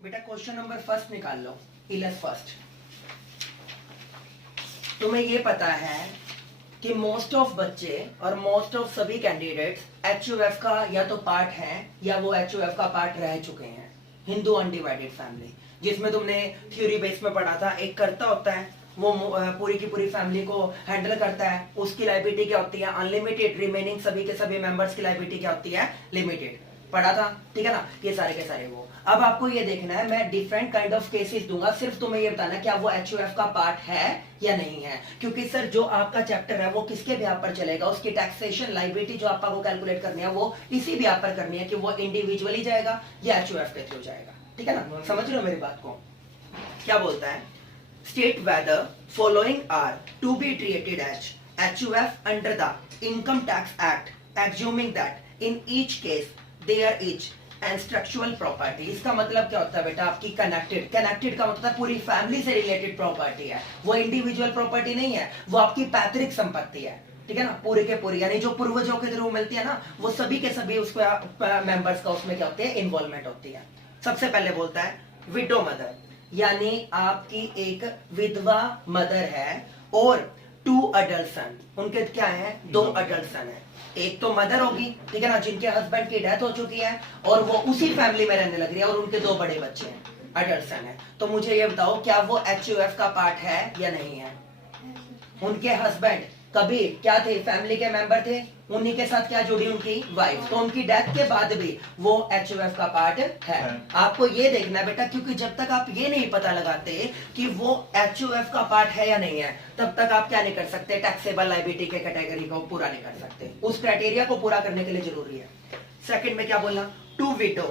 बेटा question number first निकाल लो। Ilus first. तुम्हें ये पता है कि मोस्ट ऑफ बच्चे और मोस्ट ऑफ सभी कैंडिडेट्स एचयूएफ का या तो पार्ट हैं या वो एचयूएफ का पार्ट रह चुके हैं। हिंदू अनडिवाइडेड फैमिली, जिसमें तुमने थ्योरी बेस में पढ़ा था, एक कर्ता होता है, वो पूरी की पूरी फैमिली को हैंडल करता है। उसकी लायबिलिटी क्या होती है? अनलिमिटेड। रिमेनिंग सभी के सभी मेंबर्स की लायबिलिटी क्या होती है? लिमिटेड। पढ़ा था, ठीक है ना? ये सारे के सारे वो। अब आपको ये देखना है, मैं डिफरेंट काइंड ऑफ केसेस दूंगा, सिर्फ तुम्हें ये बताना क्या वो एचयूएफ का पार्ट है या नहीं है। क्योंकि सर जो आपका चैप्टर है वो किसके भी पर चलेगा, उसकी टैक्सेशन लायबिलिटी जो आपको कैलकुलेट करनी है वो इसी भी पर करनी है कि वो इंडिविजुअली जाएगा या एचयूएफ के थ्रू जाएगा। ठीक है ना? समझ रहे हो मेरी बात को? क्या बोलता है? State whether following are to be treated as HUF under the Income Tax Act, assuming that in each case there is and structural property। इसका मतलब क्या होता है बेटा? आपकी कनेक्टेड। कनेक्टेड का मतलब पूरी फैमिली से रिलेटेड प्रॉपर्टी है, वो इंडिविजुअल प्रॉपर्टी नहीं है, वो आपकी पैतृक संपत्ति है। ठीक है ना? पूरे के पूरी, यानी जो पूर्वजों के थ्रू मिलती है ना, वो सभी के सभी उसका मेंबर्स का उसमें क्या होती है? इन्वॉल्वमेंट होती है। सबसे पहले बोलता है विडो मदर, यानी आपकी एक विधवा मदर है और 2 अडल्ट सन। उनके क्या है? 2 अडल्ट सन है। एक तो मदर होगी, ठीक है ना, जिनके हस्बैंड की डेथ हो चुकी है और वो उसी फैमिली में रहने लग रही है और उनके 2 बड़े बच्चे हैं, अडल्ट सन है। तो मुझे ये बताओ क्या वो एचयूएफ का पार्ट है या नहीं है? उनके हस्बैंड कभी क्या थे? फैमिली के मेंबर थे। उन्हीं के साथ क्या जुड़ी? उनकी वाइफ। तो उनकी डेथ के बाद भी वो एचयूएफ का पार्ट है। आपको ये देखना है बेटा, क्योंकि जब तक आप ये नहीं पता लगाते कि वो एचयूएफ का पार्ट है या नहीं है, तब तक आप क्या नहीं कर सकते? टैक्सेबल लायबिलिटी के कैटेगरी को पूरा नहीं कर सकते। उस क्राइटेरिया को पूरा करने के लिए जरूरी है। सेकंड में क्या बोलना? 2 विडो।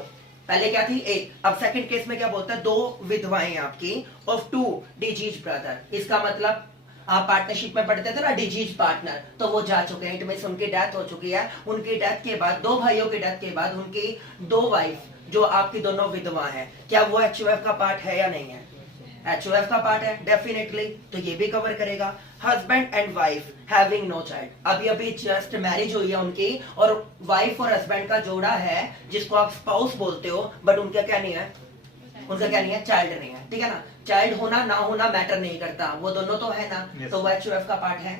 पहले क्या थी? एक। अब सेकंड केस में क्या बोलता है? 2 विधवाएं आपकी ऑफ 2 डिजीज ब्रदर। इसका मतलब आप पार्टनरशिप में पढ़ते थे ना, डिजीज पार्टनर, तो वो जा चुके हैं। इट मींस उनकी डेथ हो चुकी है। उनकी डेथ के बाद 2 भाइयों की डेथ के बाद उनकी 2 वाइफ जो आपकी दोनों विधवा हैं, क्या वो एचयूएफ का पार्ट है या नहीं है? एचयूएफ का पार्ट है डेफिनेटली। तो ये भी कवर करेगा। Husband and wife having no child, अभी अभी जस्ट मैरिज हुई है उनकी और वाइफ और हस्बैंड का जोड़ा है जिसको आप स्पाउस बोलते हो, बट उनका क्या नहीं है? उनका क्या नहीं है? चाइल्ड नहीं है। ठीक है ना? चाइल्ड होना ना होना मैटर नहीं करता, वो दोनों तो है ना। yes. तो वो एचयूएफ का पार्ट है।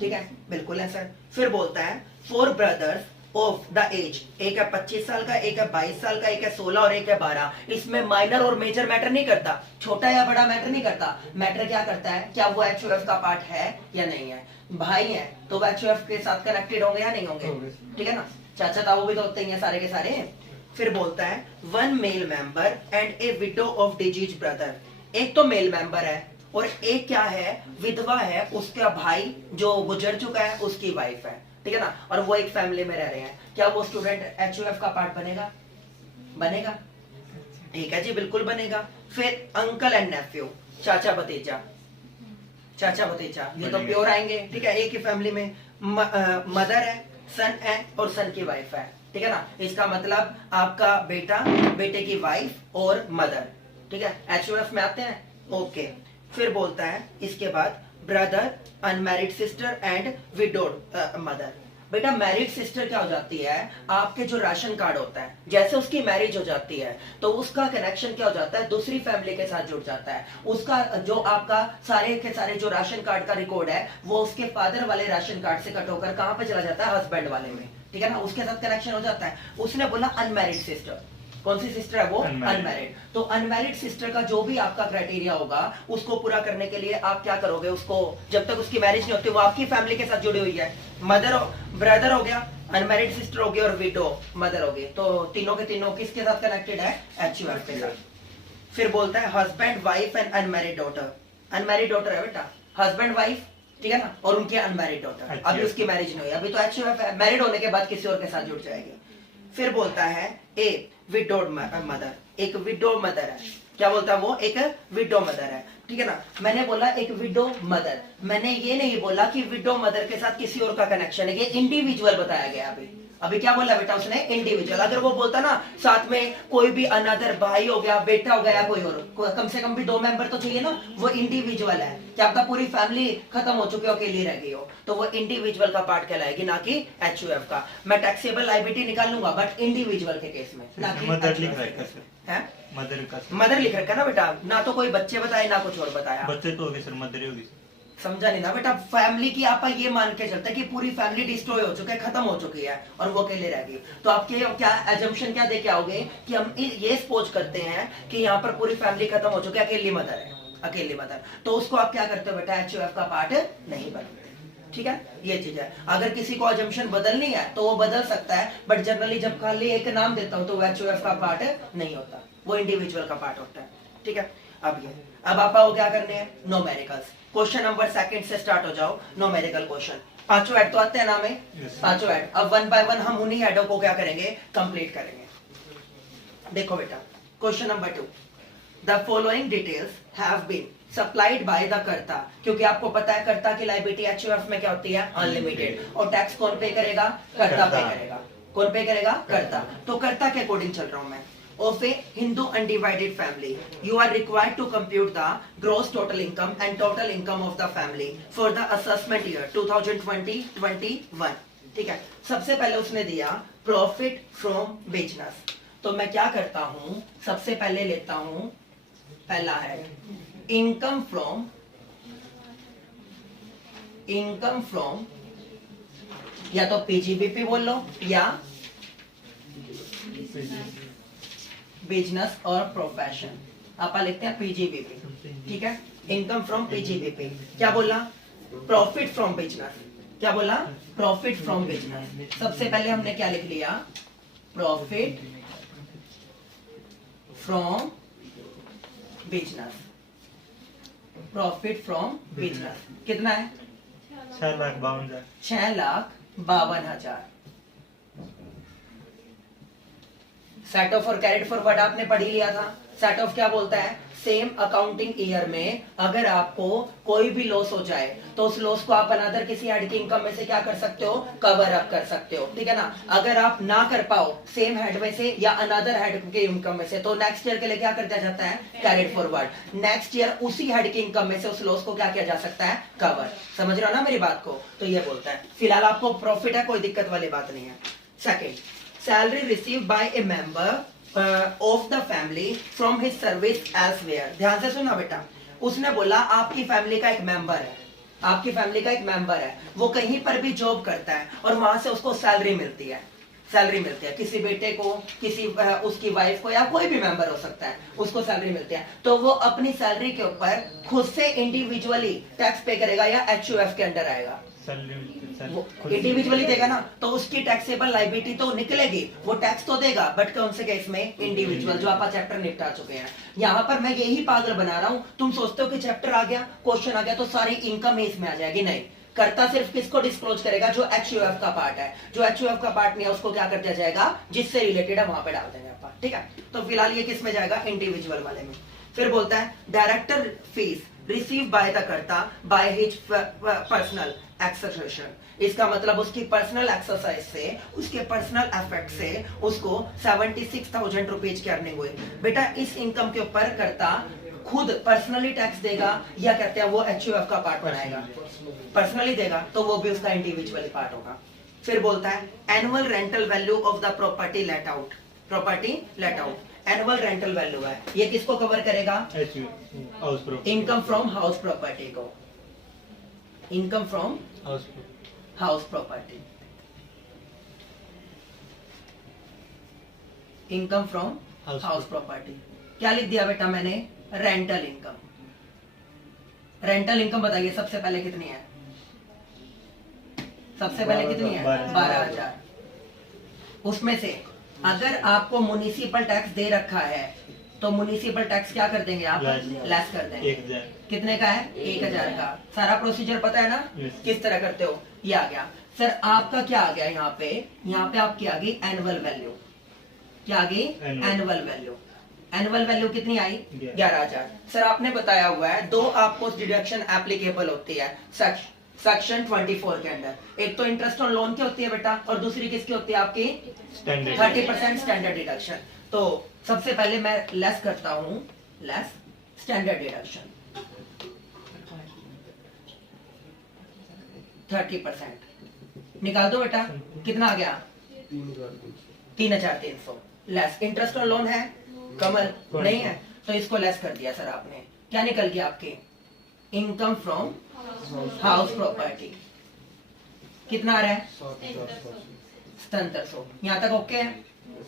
ठीक है, बिल्कुल है सर। फिर बोलता है 4 ब्रदर्स ऑफ द एज, एक है 25 साल का, एक है 22 साल का, एक है 16 और एक है 12। इसमें माइनर और मेजर मैटर नहीं करता, छोटा या बड़ा मैटर नहीं करता। मैटर क्या करता है? क्या वो एचयूएफ का पार्ट है या नहीं है? भाई है तो वो एचयूएफ के साथ कनेक्टेड होंगे या नहीं होंगे? ठीक है ना? चाचा ताऊ भी तो होते हैं सारे के सारे। फिर बोलता है 1 male member and A window of disease brother. एक तो मेल मेंबर है और एक क्या है? विधवा है, उसका भाई जो गुजर चुका है उसकी वाइफ है। ठीक है ना? और वो एक फैमिली में रह रहे हैं। क्या वो स्टूडेंट एचयूएफ का पार्ट बनेगा? बनेगा। ठीक है जी, बिल्कुल बनेगा। फिर अंकल एंड नेफ्यू, चाचा भतीजा, चाचा भतीजा, ये तो प्योर आएंगे। ठीक है, एक ही फैमिली में मदर है, सन है और सन की वाइफ है। ठीक है ना? इसका मतलब आपका बेटा, बेटे की वाइफ और मदर। ठीक है, एचयूएफ में आते हैं। ओके। फिर बोलता है इसके बाद brother, unmarried sister and widowed mother. बेटा मैरिड सिस्टर क्या हो जाती है? आपके जो राशन कार्ड होता है, जैसे उसकी मैरिज हो जाती है तो उसका कनेक्शन क्या हो जाता है? दूसरी फैमिली के साथ जुड़ जाता है। उसका जो आपका सारे के सारे जो राशन कार्ड का रिकॉर्ड है वो उसके फादर वाले राशन कार्ड से कट होकर कहां पे चला जाता है? हस्बैंड वाले में। ठीक है ना? उसके साथ कनेक्शन हो जाता है। उसने बोला अनमैरिड सिस्टर। कौन सी सिस्टर है वो? अनमैरिड। तो अनमैरिड सिस्टर का जो भी आपका क्राइटेरिया होगा उसको पूरा करने के लिए आप क्या करोगे? उसको जब तक उसकी मैरिज नहीं होती, वो आपकी फैमिली के साथ जुड़ी हुई है, मदर ब्रदर हो गया, अनमैरिड सिस्टर हो गया और विडो मदर हो गई, तो तीनों के तीनों किसके साथ कनेक्टेड है? एचयूएफ के साथ। फिर बोलता है husband, wife and unmarried daughter. Unmarried daughter है बेटा, हस्बैंड, वाइफ, ठीक है ना, और उनकी अनमैरिड डॉटर। अभी उसकी मैरिज नहीं हुई, अभी तो एचयूएफ है। मैरिड होने के बाद किसी और के साथ जुड़ जाएगी। फिर बोलता है ए विडोड मदर, एक विडो मदर है। क्या बोलता है वो? एक विडो मदर है। ठीक है ना? मैंने बोला एक विडो मदर, मैंने ये नहीं बोला कि विडो मदर के साथ किसी और का कनेक्शन है। ये इंडिविजुअल बताया गया। अभी क्या बोला बेटा उसने? इंडिविजुअल। अगर वो बोलता ना साथ में कोई भी अनदर भाई हो गया, बेटा हो गया, कोई और, कम से कम भी 2 मेंबर तो चाहिए ना। वो इंडिविजुअल है। क्या आपका पूरी फैमिली खत्म हो चुकी हो, अकेली रह गई हो, तो वो इंडिविजुअल का पार्ट कहलाएगी, ना कि एचयूएफ का। मैं टैक्सेबल लायबिलिटी निकाल लूंगा बट इंडिविजुअल के केस में, ना कि है मदर का सर। मदर लिख रखा है ना बेटा, ना तो कोई बच्चे बताए ना कुछ और बताया। बच्चे तो हो गए सर, मदर ही होगी सर। समझा नहीं ना बेटा, फैमिली की आप ये मान के चलते हैं कि पूरी फैमिली डिस्ट्रॉय हो चुकी है, खत्म हो चुकी है और वो अकेले रह गई। तो आपके क्या एजम्पशन क्या दे के आओगे कि हम ये सपोज करते हैं कि यहाँ पर पूरी फैमिली खत्म हो चुकी है, अकेली मदर है, अकेली मदर, तो उसको आप क्या करते हो बेटा, HUF का पार्ट नहीं बनते। ठीक है, ये चीज है। अगर किसी को एजम्पशन बदलनी है तो वो बदल सकता है, बट जनरली जब खाली एक नाम देता हूं तो वो HUF का पार्ट नहीं होता, वो इंडिविजुअल का पार्ट होता है। ठीक है, अब आपको क्या करने हैं, न्यूमेरिकल्स। क्वेश्चन नंबर सेकंड से स्टार्ट हो जाओ, न्यूमेरिकल क्वेश्चन। पांचों ऐड तो आते हैं ना हमें, पांचों ऐड। अब वन बाय वन हम उन्हीं ऐडों को क्या करेंगे, कंप्लीट करेंगे। देखो बेटा, question number 2, the following details have been supplied by the कर्ता, क्योंकि आपको पता है कर्ता की लायबिलिटी HUF में क्या होती है, अनलिमिटेड, और टैक्स कौन पे करेगा, कर्ता पे करेगा। कौन पे करेगा, कर्ता। तो कर्ता के अकॉर्डिंग चल रहा हूं मैं। Of a Hindu undivided family, you are required to compute the gross total income and total income of the family for the assessment year 2020-21। ठीक है, सबसे पहले उसने दिया प्रॉफिट फ्रॉम बिजनेस, तो मैं क्या करता हूं, सबसे पहले लेता हूं पहला है इनकम फ्रॉम या तो PGBP बोल लो या बिजनेस और प्रोफेशन, आप लिखते हैं PGBP। ठीक है, इनकम फ्रॉम PGBP। क्या बोला, प्रॉफिट फ्रॉम बिजनेस। क्या बोला, प्रॉफिट फ्रॉम बिजनेस। सबसे पहले हमने क्या लिख लिया, profit from business. Profit from business कितना है, 6,52,000। 6,52,000। सेट ऑफ और कैरेट फॉरवर्ड आपने पढ़ ही लिया था। सेट ऑफ क्या बोलता है, सेम अकाउंटिंग ईयर में अगर आपको कोई भी लॉस हो जाए तो उस लॉस को आप अनदर किसी हेड की इनकम में से क्या कर सकते हो, कवर अप कर सकते हो। ठीक है ना, अगर आप ना कर पाओ सेम हेड में से या अनदर हेड के इनकम में से, तो नेक्स्ट ईयर के लिए क्या कर दिया जाता है, कैरेट फॉरवर्ड। नेक्स्ट ईयर उसी हेड की इनकम में से उस लॉस को क्या किया जा सकता है, कवर। समझ रहे हो ना मेरी बात को, तो ये बोलता है। फिलहाल आपको प्रॉफिट है, कोई दिक्कत वाली बात नहीं है। Second, salary receive by A member of the family from his service elsewhere. ध्यान से सुना बेटा, उसने बोला आपकी फैमिली का एक मेंबर है, आपकी फैमिली का एक मेंबर है, वो कहीं पर भी जॉब करता है और वहां से उसको सैलरी मिलती है, सैलरी मिलती है किसी बेटे को, किसी उसकी वाइफ को, या कोई भी मेंबर हो सकता है, उसको सैलरी मिलती है, तो वो अपनी सैलरी के ऊपर खुद से इंडिविजुअली टैक्स पे करेगा या HUF के अंडर आएगा, इंडिविजुअली देगा ना, तो उसकी टैक्सेबल लायबिलिटी तो निकलेगी, वो टैक्स तो देगा, बट कौन से केस में, इंडिविजुअल, जो आप चैप्टर निपटा चुके हैं। यहाँ पर मैं यही पागल बना रहा हूं, तुम सोचते हो कि चैप्टर आ गया, क्वेश्चन आ गया तो सारी इनकम ही इसमें आ जाएगी, नहीं। कर्ता सिर्फ किसको डिस्क्लोज करेगा, जो HUF का पार्ट है, जो HUF का पार्ट नहीं है उसको क्या कर दिया जाएगा, जिससे रिलेटेड है वहां पे डाल देंगे आप। ठीक है, तो फिलहाल ये किस में जाएगा, इंडिविजुअल वाले में। फिर बोलता है director fees receive by the कर्ता बाय हिज पर्सनल एक्सरसाइज। इसका मतलब उसकी पर्सनल एक्सरसाइज से, उसके पर्सनल एफर्ट से उसको 76,000 रुपीज की अर्निंग हुई। बेटा इस इनकम के ऊपर कर्ता खुद पर्सनली टैक्स देगा या कहते हैं वो HUF का पार्ट बनाएगा, पर्सनली देगा तो वो भी उसका इंडिविजुअल पार्ट होगा। फिर बोलता है annual rental value of the property let out, property let out annual rental value है, ये किसको कवर करेगा, इनकम फ्रॉम हाउस प्रॉपर्टी को, income from house property, income from house property. क्या लिख दिया बेटा मैंने, रेंटल इनकम। रेंटल इनकम बताइए सबसे पहले कितनी है, सबसे पहले कितनी है, 12,000। उसमें से अगर आपको म्युनिसिपल टैक्स दे रखा है तो म्युनिसिपल टैक्स क्या कर देंगे आप, लेस कर देंगे। 1,000 कितने का है, 1,000 का। सारा प्रोसीजर पता है ना, किस तरह करते हो, ये आ गया। सर आपका क्या आ गया यहाँ पे आपकी आ गई एनुअल वैल्यू, क्या आ गई, एनुअल वैल्यू। एनुअल वैल्यू कितनी आई, 11,000। सर आपने बताया हुआ है दो आपको डिडक्शन एप्लीकेबल होती है सेक्शन 24 के अंदर, एक तो इंटरेस्ट ऑन लोन की होती है बेटा, और दूसरी किसकी होती है आपकी, 30% स्टैंडर्ड डिडक्शन। तो सबसे पहले मैं लेस करता हूं, लेस स्टैंडर्ड डिडक्शन 30% निकाल दो बेटा, कितना आ गया, 3,300 लेस इंटरेस्ट ऑन लोन है कमल नहीं है, तो इसको लेस कर दिया सर आपने, क्या निकल गया आपके इनकम फ्रॉम हाउस प्रॉपर्टी, कितना आ रहा है 7700। यहाँ तक ओके है,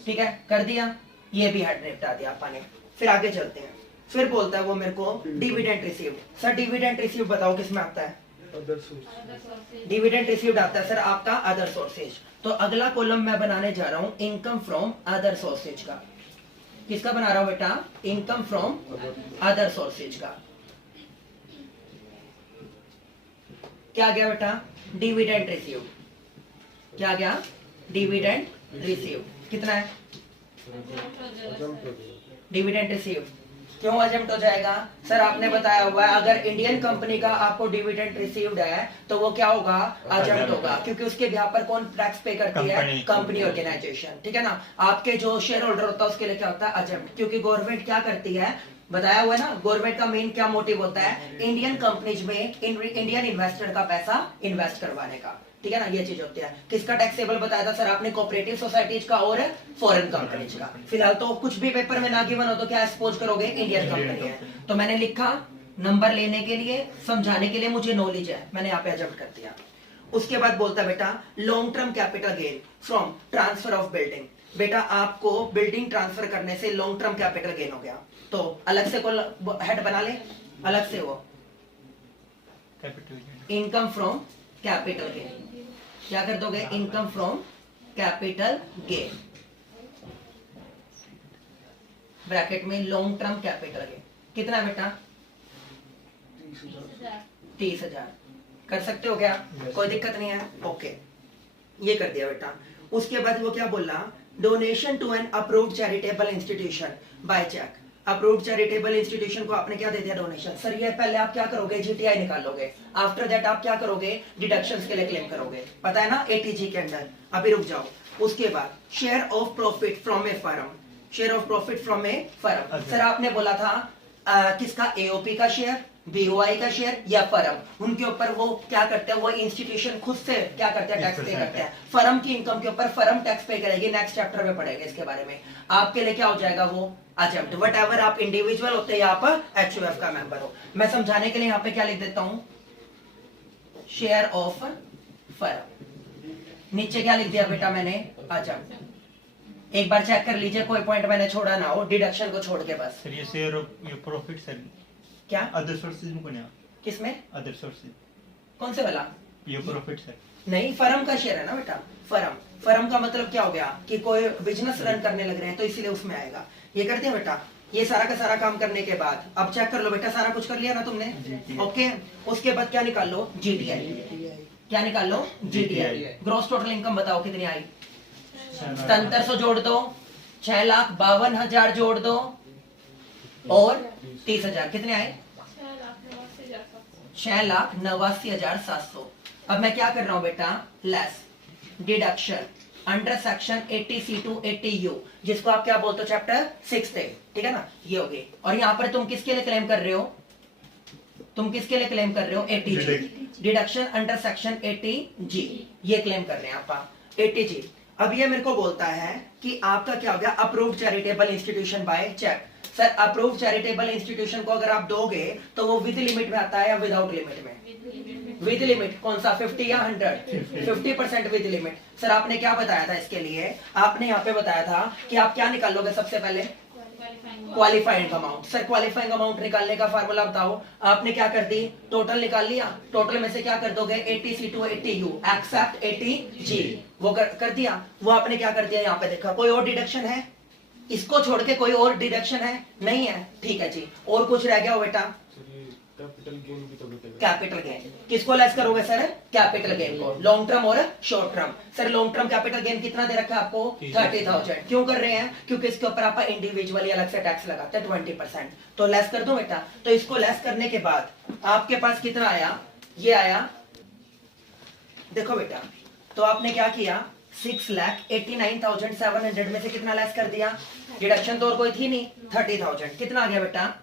ठीक है, कर दिया, ये भी हेड निपटा दिया आपने। फिर आगे चलते हैं, फिर बोलता है वो मेरे को dividend received. Sir dividend received बताओ किसमें आता है, डिविडेंड रिसीव्ड आता है सर आपका अदर सोर्सेज। तो अगला कॉलम मैं बनाने जा रहा हूं इनकम फ्रॉम अदर सोर्सेज का। किसका बना रहा हूं बेटा, इनकम फ्रॉम अदर सोर्सेज का। क्या गया बेटा, डिविडेंड रिसीव्ड, क्या गया, डिविडेंड रिसीव्ड, कितना है डिविडेंड रिसीव्ड। क्यों अजम्प्ट हो जाएगा सर, आपने बताया हुआ है अगर इंडियन कंपनी का आपको डिविडेंड रिसीव्ड है तो वो क्या होगा, अजम्प्ट होगा, क्योंकि उसके बिहाफ पर कौन टैक्स पे करती है, कंपनी ऑर्गेनाइजेशन, ठीक है ना। आपके जो शेयर होल्डर होता है उसके लिए क्या होता है, अजम्प्ट, क्योंकि गवर्नमेंट क्या करती है, बताया हुआ है ना, गवर्नमेंट का मेन क्या मोटिव होता है, इंडियन कंपनीज में इंडियन इन्वेस्टर का पैसा इन्वेस्ट करवाने का, ठीक है ना, ये चीज होती है। किसका टैक्सेबल बताया था सर आपने, कोऑपरेटिव सोसाइटीज का और फॉरेन कंपनीज का। फिलहाल तो कुछ भी पेपर में ना गिवन हो तो क्या सपोज करोगे, इंडियन कंपनी है, तो मैंने लिखा नंबर लेने के लिए, समझाने के लिए मुझे नॉलेज है, मैंने यहाँ पे एडजस्ट कर दिया। उसके बाद बोलता है बेटा long term capital gain from transfer of building. बेटा आपको बिल्डिंग ट्रांसफर करने से लॉन्ग टर्म कैपिटल गेन हो गया, तो अलग से कोई हेड बना ले, अलग से वो इनकम फ्रॉम कैपिटल गेन, क्या कर दोगे, income from capital gain, bracket में लॉन्ग टर्म कैपिटल गेन, कितना बेटा 30,000। कर सकते हो क्या, कोई दिक्कत नहीं है, ओके, ये कर दिया बेटा। उसके बाद वो क्या बोला, donation to an approved charitable institution by cheque. Approved charitable institution को आपने क्या दे दिया, डोनेशन। सर ये पहले आप क्या करोगे, जीटीआई निकालोगे, आफ्टर दैट आप क्या करोगे, डिडक्शंस के लिए क्लेम करोगे, पता है ना, एटीजी के अंडर। अभी रुक जाओ, उसके बाद share of profit from A firm, share of profit from A firm. Sir आपने बोला था किसका, एओपी का शेयर, बीओआई का शेयर या फर्म, उनके ऊपर वो क्या करते हैं, वो इंस्टीट्यूशन खुद से क्या करते हैं, टैक्स पे करते हैं। फर्म की इनकम के ऊपर फर्म टैक्स पे करेगी, नेक्स्ट चैप्टर में पढ़ेगा इसके बारे में। आपके लिए क्या हो जाएगा, वो अजम्प्ट, वट एवर आप इंडिविजुअल होते हैं या आप एचयूएफ का मेंबर हो। मैं समझाने के लिए यहाँ पे क्या लिख देता हूं, शेयर ऑफ फर्म, नीचे क्या लिख दिया बेटा मैंने, अजम्प्ट। एक बार चेक कर लीजिए कोई पॉइंट मैंने छोड़ा ना हो, डिडक्शन को छोड़ के बस। सर ये शेयर ऑफ ये प्रॉफिट सर क्या, अदर सोर्सेज में कौन है, किसमें, अदर सोर्सेज, कौन से वाला, ये प्रॉफिट सर नहीं, फर्म का शेयर है ना बेटा, फर्म का मतलब क्या हो गया कि कोई बिजनेस रन करने लग रहे हैं तो इसीलिए उसमें आएगा। ये कर दिया बेटा, ये सारा का सारा काम करने के बाद अब चेक कर लो बेटा, सारा कुछ कर लिया ना तुमने, ओके। उसके बाद क्या निकाल लो, जीटीआई, क्या निकाल लो, जीटीआई। ग्रॉस टोटल इनकम बताओ कितनी आई, 7700 जोड़ दो, 6,52,000 जोड़ दो और 30,000, कितने आए, 6,89,700। अब मैं क्या कर रहा हूं बेटा, less deduction under section 80C to 80U, जिसको आप क्या बोलते हो, चैप्टर 6 थे, ठीक है ना, ये हो गए। और यहाँ पर तुम किसके लिए क्लेम कर रहे हो, तुम किसके लिए क्लेम कर रहे हो, 80G, deduction under section 80G, ये क्लेम कर रहे हैं आप 80G। अब ये मेरे को बोलता है कि आपका क्या हो गया, approved charitable institution by cheque. Sir approved charitable institution को अगर आप दोगे तो वो विद लिमिट में आता है या विदाउट लिमिट में, विद लिमिट, कौन सा 50 या 100, 50% विद लिमिट। सर आपने क्या बताया था इसके लिए, आपने यहाँ पे बताया था कि आप क्या निकाल लोगे, सबसे पहले qualifying amount. Sir qualifying amount निकालने का फार्मूला बताओ, आपने क्या कर दी, टोटल निकाल लिया, टोटल में से क्या कर दोगे, 80C to 80U accept 80G, वो कर दिया। वो आपने क्या कर दिया, यहाँ पे देखा, कोई और डिडक्शन है, इसको छोड़ के कोई और डिडक्शन है, नहीं है, ठीक है जी। और कुछ रह गया हो बेटा, कैपिटल गेन भी तो बताइए, कैपिटल गेन किसको लेस करोगे सर, कैपिटल गेन को, लॉन्ग टर्म और short term. Sir long term capital gain कितना दे रखा है आपको, 30,000। क्यों कर रहे हैं, क्योंकि इसके ऊपर आप इंडिविजुअली अलग से टैक्स लगाते हैं 20%, तो लेस कर दो बेटा। तो इसको लेस करने के बाद आपके पास कितना आया, ये आया, देखो बेटा, तो आपने क्या किया, 6,89,700 में से कितना लेस कर दिया, डिडक्शन तो और कोई थी नहीं, 30,000, कितना आ गया बेटा,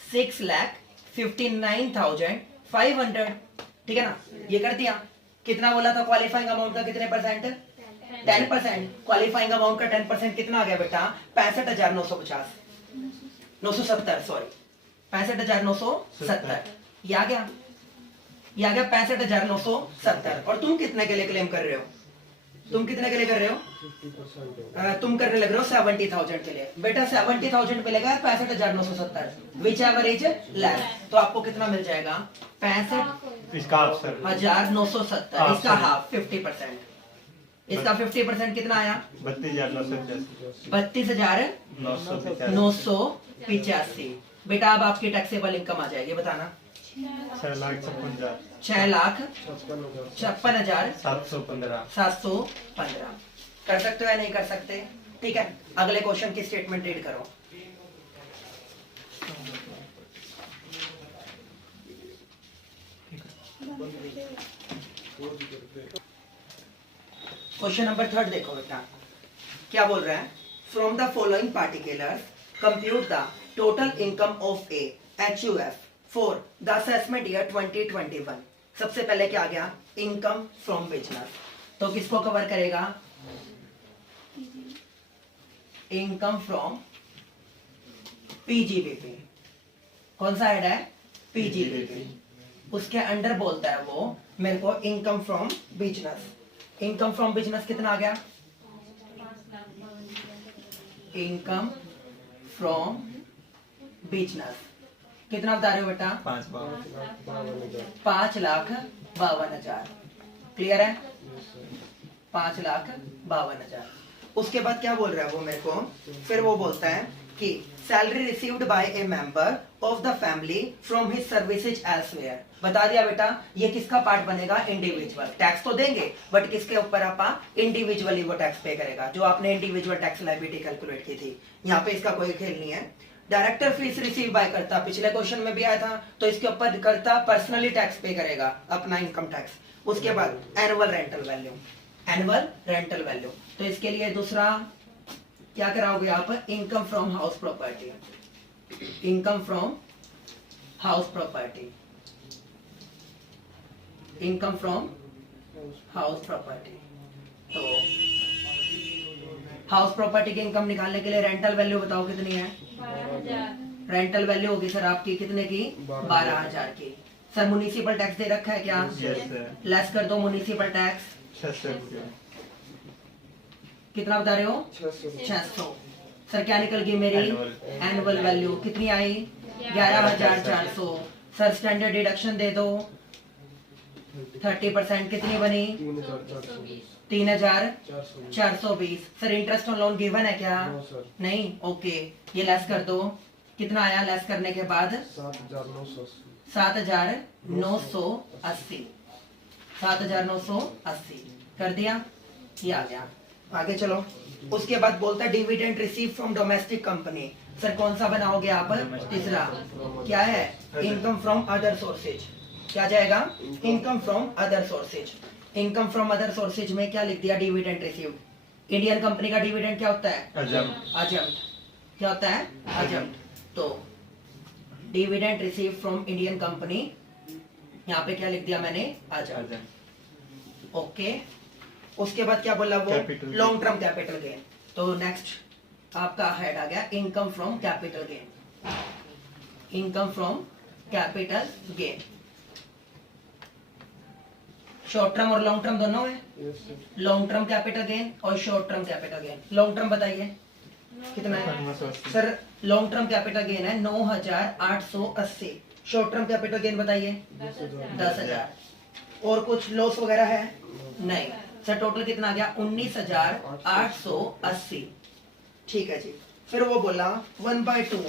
6,59,500, ठीक है ना, ये कर दिया। कितना बोला था क्वालिफाइंग अमाउंट का, कितने परसेंट, 10%। क्वालिफाइंग अमाउंट का 10% कितना आ गया बेटा, 65,950। 970 सॉरी 65,970 ये आ गया 65,970 और तुम कितने के लिए क्लेम कर रहे हो तुम कितने के लिए कर रहे हो 50% तुम करने लग रहे हो 70,000 के लिए बेटा 70,000 मिलेगा 65,970 विच एवर इज लेस तो आपको कितना मिल जाएगा 65,970 इसका आप सर इसका हाफ 50% इसका 50% कितना आया 32,985 32,985 बेटा अब आपकी टैक्सेबल इनकम आ जाएगी बताना 6,56,715 6,56,715 कर सकते हो या नहीं कर सकते ठीक है अगले क्वेश्चन की स्टेटमेंट रीड करो क्वेश्चन नंबर 3 देखो बेटा क्या बोल रहा है from the following particulars compute the total income of A HUF for the assessment year 2021 सबसे पहले क्या आ गया इनकम फ्रॉम बिजनेस तो किसको कवर करेगा इनकम फ्रॉम PGBP कौन सा हेड है PGBP उसके अंडर बोलता है वो मेरे को इनकम फ्रॉम बिजनेस कितना आ गया इनकम फ्रॉम बिजनेस कितना बता रहे हो बेटा 5,52,000 क्लियर है 5,52,000 उसके बाद क्या बोल रहा है वो मेरे को फिर वो बोलता है कि salary received by A member of the family from his services elsewhere बता दिया बेटा ये किसका पार्ट बनेगा इंडिविजुअल टैक्स तो देंगे बट किसके ऊपर आप इंडिविजुअली वो टैक्स पे करेगा जो आपने इंडिविजुअल टैक्स लायबिलिटी कैलकुलेट की थी यहाँ पे इसका कोई खेल नहीं है डायरेक्टर फीस रिसीव बाय करता पिछले क्वेश्चन में भी आया था तो इसके ऊपर करता पर्सनली टैक्स पे करेगा अपना इनकम टैक्स उसके बाद एनुअल रेंटल वैल्यू तो इसके लिए दूसरा क्या कराओगे आप income from house property income from house property तो हाउस प्रॉपर्टी की इनकम निकालने के लिए रेंटल वैल्यू बताओ कितनी है 12,000 रेंटल वैल्यू होगी सर आपकी कितने की 12,000 की सर म्युनिसिपल टैक्स दे रखा है क्या यस सर लेस कर दो म्युनिसिपल टैक्स 600 रुपये कितना बता रहे हो 600 सर क्या निकल गई मेरी एनुअल वैल्यू कितनी आई 11,400 सर स्टैंडर्ड डिडक्शन दे दो 30% कितनी बनी 3,420 sir interest on loan given है क्या No, sir. नहीं ओके ये लेस कर दो कितना आया लेस करने के बाद 7,980 7,980 कर दिया ये आ गया आगे चलो उसके बाद बोलता है dividend receive from domestic company sir कौन सा बनाओगे आप तीसरा क्या है इनकम फ्रॉम अदर सोर्सेज क्या जाएगा इनकम फ्रॉम अदर सोर्सेज में क्या लिख दिया डिविडेंड रिसीव्ड इंडियन कंपनी का डिविडेंड क्या होता है अजम्प्ट क्या होता है अजम्प्ट तो dividend receive from Indian company यहाँ पे क्या लिख दिया मैंने अजम्प्ट ओके उसके बाद क्या बोला वो Capital gain. Long term capital gain तो नेक्स्ट आपका हेड आ गया income from capital gain short term और लॉन्ग टर्म दोनों है लॉन्ग टर्म कैपिटल गेन और short term capital gain long term बताइए कितना है sir long term capital gain है 9,880 शॉर्ट टर्म कैपिटल गेन बताइए 10,000 और कुछ लॉस वगैरह है नहीं सर टोटल कितना आ गया 19,880 ठीक है जी फिर वो बोला 1/2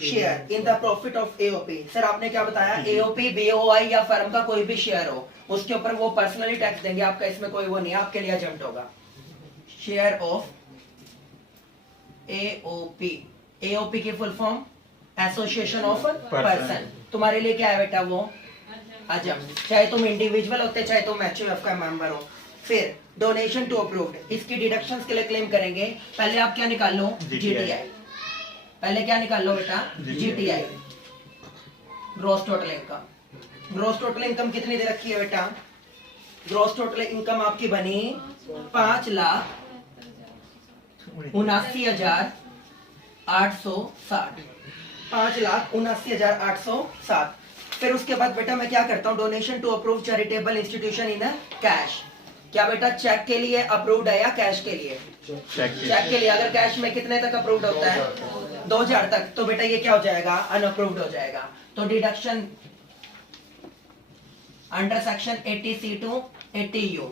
share in the profit of AOP sir आपने क्या बताया AOP BOI या फर्म का कोई भी शेयर हो उसके ऊपर वो पर्सनली टैक्स देंगे आपका इसमें कोई वो नहीं है आपके लिए एजेंट होगा शेयर ऑफ AOP की full form association of person तुम्हारे लिए क्या है बेटा वो अजम चाहे तुम इंडिविजुअल होते चाहे तुम HUF का मेंबर हो फिर डोनेशन टू अप्रूव्ड इसकी डिडक्शंस के लिए क्लेम करेंगे पहले आप क्या निकाल लो GTI पहले क्या निकाल लो बेटा GTI ग्रॉस टोटल इनकम कितनी दे रखी है बेटा ग्रॉस टोटल इनकम आपकी बनी 5,79,800 860, 5,79,860। फिर उसके बाद बेटा मैं क्या करता हूँ, donation to approve charitable institution in cash. क्या बेटा चेक के लिए अप्रूव्ड है या कैश के लिए? चेक के लिए। अगर कैश में कितने तक अप्रूव्ड होता है? 2000 तक। तो बेटा ये क्या हो जाएगा? अनअप्रूव्ड हो जाएगा। तो deduction under section 80C to 80U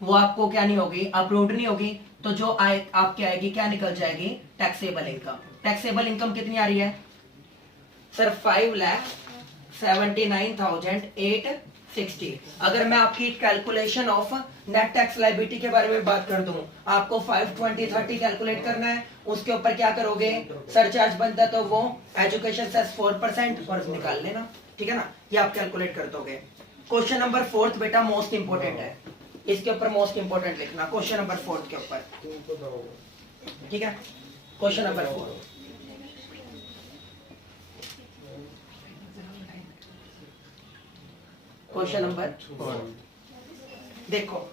वो आपको क्या नहीं होगी? अप्रूव्ड नहीं होगी। तो जो आय आपकी आएगी क्या निकल जाएगी? Taxable income. टैक्सेबल इनकम कितनी आ रही है सर? 5,79,860। अगर मैं आपकी calculation of net tax liability के बारे में बात कर दूं, आपको 520/30 कैलकुलेट करना है। उसके ऊपर क्या करोगे? सरचार्ज बनता है तो वो एजुकेशन सेस 4% और निकाल लेना, ठीक है ना? ये आप कैलकुलेट कर दोगे। क्वेश्चन नंबर 4 बेटा मोस्ट इंपोर्टेंट है, इसके ऊपर मोस्ट इंपोर्टेंट लिखना। क्वेश्चन नंबर 4 के ऊपर, ठीक है? क्वेश्चन नंबर 4 क्वेश्चन नंबर 4 देखो।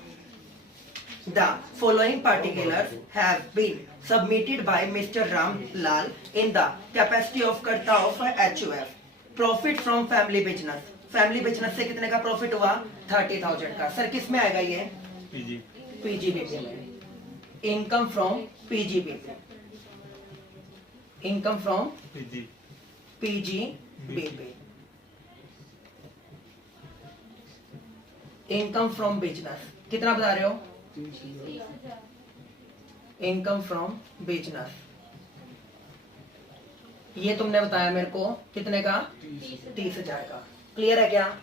The following particulars have been submitted by Mr. Ram Lal in the capacity of कर्ता of HUF. Profit from family business. Family business से कितने का प्रॉफिट हुआ? 30,000 का। सर किस में आएगा ये? पीजीबीपी में। Income from PGBP, income from PGBP, income from business कितना बता रहे हो? इनकम फ्रॉम बिजनेस ये तुमने बताया मेरे को कितने का? 30,000 का। क्लियर है क्या?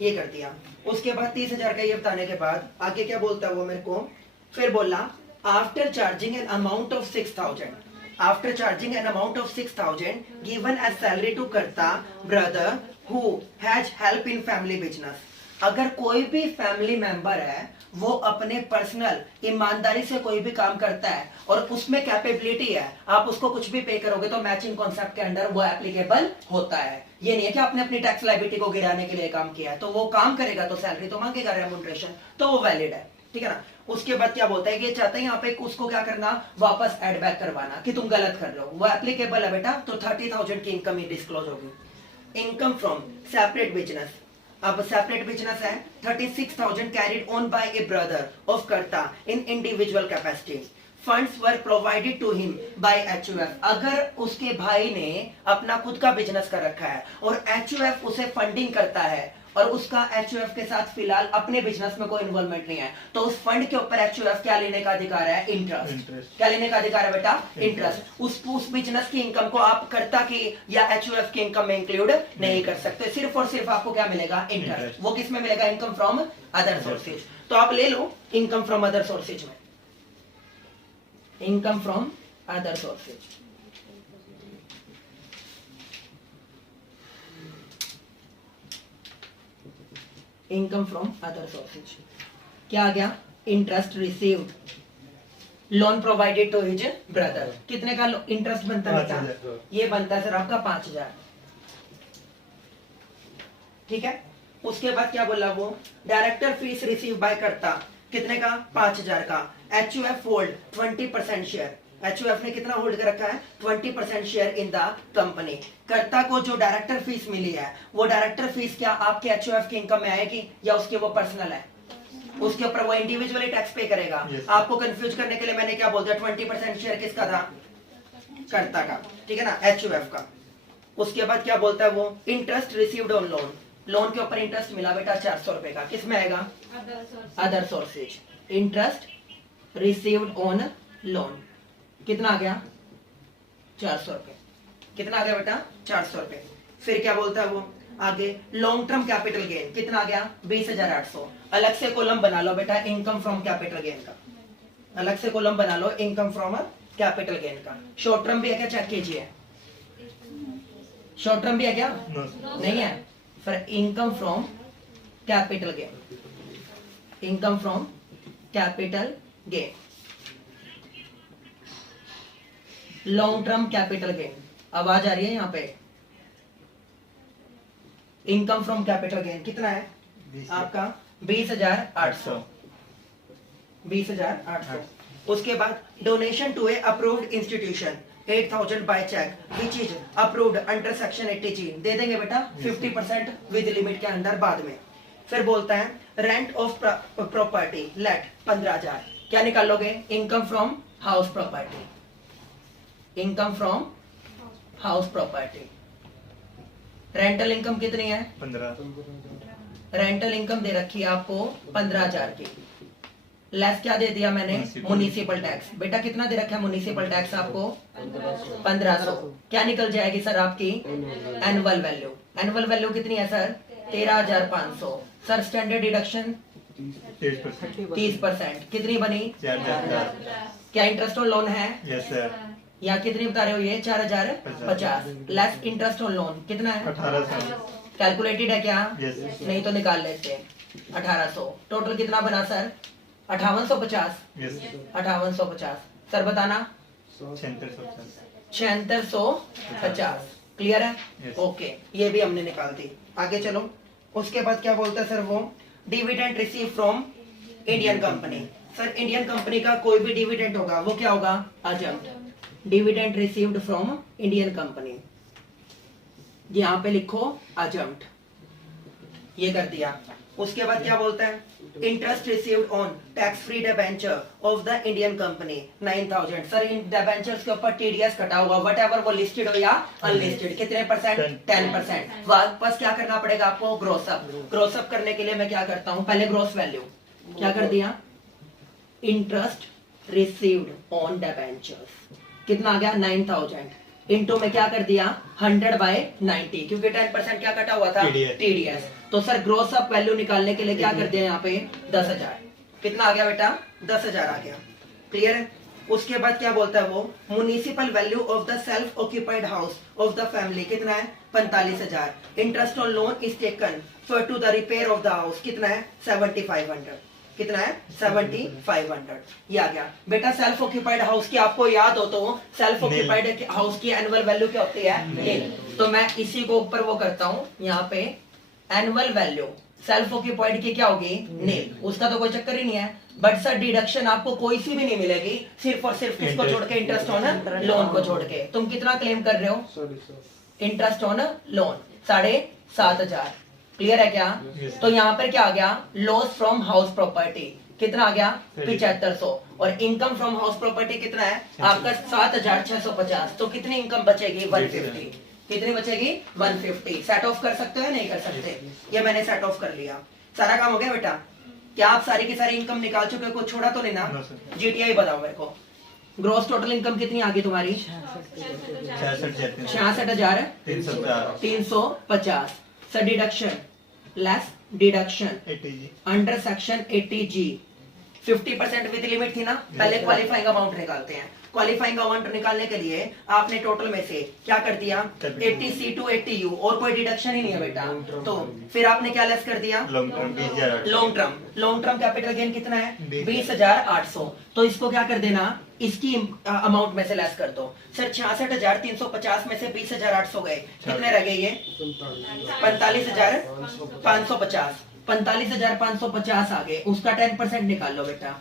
ये कर दिया। उसके बाद 30,000 का ये बताने के बाद आगे क्या बोलता है वो मेरे को? फिर बोला after charging an amount of 6,000, after charging an amount of 6,000 given as salary to karta brother who has help in family business. अगर कोई भी फैमिली मेंबर है वो अपने पर्सनल ईमानदारी से कोई भी काम करता है और उसमें कैपेबिलिटी है, आप उसको कुछ भी पे करोगे तो मैचिंग कॉन्सेप्ट के अंडर वो एप्लीकेबल होता है। ये नहीं है कि आपने अपनी टैक्स लायबिलिटी को गिराने के लिए काम किया है, तो वो काम करेगा तो सैलरी तो मांगेगा, रेम्यूनरेशन तो वो वैलिड है, ठीक है ना? उसके बाद क्या बोलता है कि चाहते हैं यहाँ पे उसको क्या करना? वापस एड बैक करवाना कि तुम गलत कर रहे हो। वो एप्लीकेबल है बेटा, तो 30,000 की इनकम ही डिस्क्लोज होगी। इनकम फ्रॉम सेपरेट बिजनेस, अब सेपरेट बिजनेस है 36,000 carried on by a brother of karta in individual capacity. Funds were provided to him by HUF. अगर उसके भाई ने अपना खुद का बिजनेस कर रखा है और एचयूएफ उसे फंडिंग करता है और उसका एचयूएफ के साथ फिलहाल अपने बिजनेस में कोई इन्वॉल्वमेंट नहीं है, तो उस फंड के ऊपर एचयूएफ क्या लेने का अधिकार है? इंटरेस्ट। क्या लेने का अधिकार है बेटा? इंटरेस्ट। उस बिजनेस की इनकम को आप कर्ता की या एचयूएफ की इनकम में इंक्लूड नहीं कर सकते। सिर्फ और सिर्फ आपको क्या मिलेगा? इंटरेस्ट। वो किस में मिलेगा? Income from other sources. तो आप ले लो इनकम फ्रॉम अदर सोर्सेज में, income from other sources. Income from other sources क्या आ गया? Interest received, loan provided to his brother. कितने का इंटरेस्ट बनता है बेटा? ये बनता है सर आपका 5,000, ठीक है? उसके बाद क्या बोला वो? डायरेक्टर फीस रिसीव बाय कर्ता कितने का? 5,000 का। एचयूएफ होल्ड 20% शेयर, एचयूएफ ने कितना होल्ड कर रखा है? 20% शेयर इन द कंपनी। कर्ता को जो डायरेक्टर फीस मिली है वो डायरेक्टर फीस क्या आपके एचयूएफ की इनकम में आएगी या उसके वो पर्सनल है? उसके ऊपर वो इंडिविजुअली टैक्स पे करेगा। आपको कंफ्यूज करने के लिए मैंने क्या बोल दिया? 20% शेयर किसका था? कर्ता का, ठीक है ना? एचयूएफ का। उसके बाद क्या बोलता है वो? Interest received on loan, loan के ऊपर इंटरेस्ट मिला बेटा 400 रुपए का। किस में आएगा? Other sources. Interest received on loan कितना आ गया? 400 रुपए। कितना आ गया बेटा? 400 रुपए। फिर क्या बोलता है वो आगे? लॉन्ग टर्म कैपिटल गेन कितना आ गया? 20,800। अलग से कॉलम बना लो बेटा इनकम फ्रॉम कैपिटल गेन का, अलग से कॉलम बना लो इनकम फ्रॉम कैपिटल गेन का। शॉर्ट टर्म भी है क्या? चेक कीजिए, शॉर्ट टर्म भी है क्या? नहीं है। फिर income from capital gain, income from capital gain, long term capital gain. आवाज आ रही है यहाँ पे? इनकम फ्रॉम कैपिटल गेन कितना है आपका? 20,800, 20,800। उसके बाद donation to a approved institution 8,000 by cheque which is approved under section 80G, दे देंगे बेटा 50% विद लिमिट के अंदर बाद में। फिर बोलता है रेंट ऑफ प्रॉपर्टी लेट 15,000, क्या निकालोगे? Income from house property, income from house property. Rental income कितनी है? 15। रेंटल इनकम दे रखी है आपको 15,000 की, लेस क्या दे दिया मैंने? Municipal tax. बेटा कितना दे रखा है म्युनिसिपल टैक्स आपको? 1500। क्या निकल जाएगी सर आपकी? Annual value. एनुअल वैल्यू कितनी है सर? 13,500। सर स्टैंडर्ड डिडक्शन 30%, कितनी बनी? 4,000। क्या इंटरेस्ट ऑन लोन है? Yes sir. या कितनी बता रहे हो ये? 4,050 लेस इंटरेस्ट ऑन लोन कितना है? 1800। कैलकुलेटेड है क्या? यस। नहीं तो निकाल लेते हैं। 1800 टोटल कितना बना सर? 5850। यस। 5850 सर बताना। 7650 क्लियर है? Yes. ओके, ये भी हमने निकाल दी। आगे चलो, उसके बाद क्या बोलता है सर वो? Dividend receive from Indian company. Sir Indian company का कोई भी डिविडेंड होगा वो क्या होगा? Exempt. Dividend received from Indian company, यहाँ पे लिखो अजम्प्ट, ये कर दिया। उसके बाद क्या बोलता है? Interest received on tax free debenture of the Indian company 9,000। Sir in debentures के ऊपर टीडीएस कटा होगा, व्हाटएवर वो लिस्टेड हो या अनलिस्टेड। कितने परसेंट? 10%। वापस क्या करना पड़ेगा आपको? Gross up. ग्रोस अप करने के लिए मैं क्या करता हूँ? पहले ग्रोस वैल्यू क्या कर दिया? इंटरेस्ट रिसीव्ड ऑन डिबेंचर्स कितना आ गया? 9,000 इंटू में क्या कर दिया? 100/90, क्योंकि 10% क्या कटा हुआ था? टीडीएस। तो सर ग्रोस अप वैल्यू निकालने के लिए क्या कर दिया यहाँ पे? 10,000। कितना आ गया बेटा? 10,000 आ गया। क्लियर है? उसके बाद क्या बोलता है वो? Municipal value of the self occupied house of the family कितना है? 45,000। Interest on loan is taken for to the repair of the house कितना है? 7,500। कितना है? 7,500। ये आ गया बेटा। सेल्फ ऑक्यूपाइड हाउस की आपको याद हो तो सेल्फ ऑक्यूपाइड हाउस की एनुअल वैल्यू क्या होती है? नील। तो मैं इसी को ऊपर वो करता हूँ यहाँ पे, एनुअल वैल्यू सेल्फ ऑक्यूपाइड की क्या होगी? नील। उसका तो कोई चक्कर ही नहीं है। बट सर डिडक्शन आपको कोई सी भी नहीं मिलेगी, सिर्फ और सिर्फ किसको छोड़ के? इंटरेस्ट ऑन लोन को छोड़ के। तुम कितना क्लेम कर रहे हो? Interest on loan 7,500। क्लियर है क्या? तो यहाँ पर क्या आ गया? लॉस फ्रॉम हाउस प्रॉपर्टी कितना आ गया? 7500। और इनकम फ्रॉम हाउस प्रॉपर्टी कितना है आपका? 7,650। तो कितनी इनकम बचेगी? 150। कितनी बचेगी? 150। सेट ऑफ कर सकते हो या नहीं कर सकते? ये मैंने सेट ऑफ कर लिया। सारा काम हो गया बेटा? क्या आप सारी की सारी इनकम निकाल चुके हो? कुछ छोड़ा तो नहीं ना? जीटीआई बताओ मेरे को। ग्रोस टोटल इनकम कितनी आ गई तुम्हारी? 66,350। Sir deduction less deduction 80G under section 80G 50% with limit थी ना? पहले क्वालिफाइंग अमाउंट निकालते हैं। क्वालिफाइंग अमाउंट निकालने के लिए आपने टोटल में से क्या कर दिया? 80C to 80U, और कोई डिडक्शन ही नहीं है बेटा। तो फिर आपने क्या लेस कर दिया? Long term 20,000। Long term capital gain कितना है? 20,800। तो इसको क्या कर देना? इसकी अमाउंट में से लेस कर दो। सर 66,350 में से 20,800 गए, कितने रह गए? ये 45,550। 45,550 आ गए। उसका 10% निकाल लो बेटा।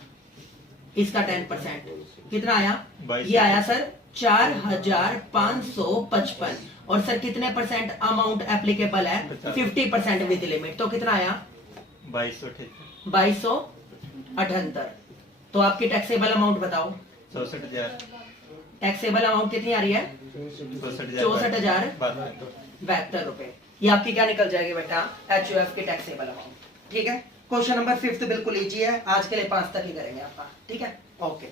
इसका 10% कितना आया? ये आया सर 4,555। और सर कितने परसेंट अमाउंट एप्लीकेबल है? 50% विद लिमिट। तो कितना आया? 2278। तो आपकी टैक्सेबल अमाउंट बताओ। 64,000। टैक्सेबल अमाउंट कितनी आ रही है? 64,072 रुपए। ये आपकी क्या निकल जाएगी बेटा? HUF की टैक्सेबल अमाउंट। ठीक है? क्वेश्चन नंबर 5 बिल्कुल इजी है। आज के लिए 5 तक ही करेंगे आपका। ठीक है? ओके।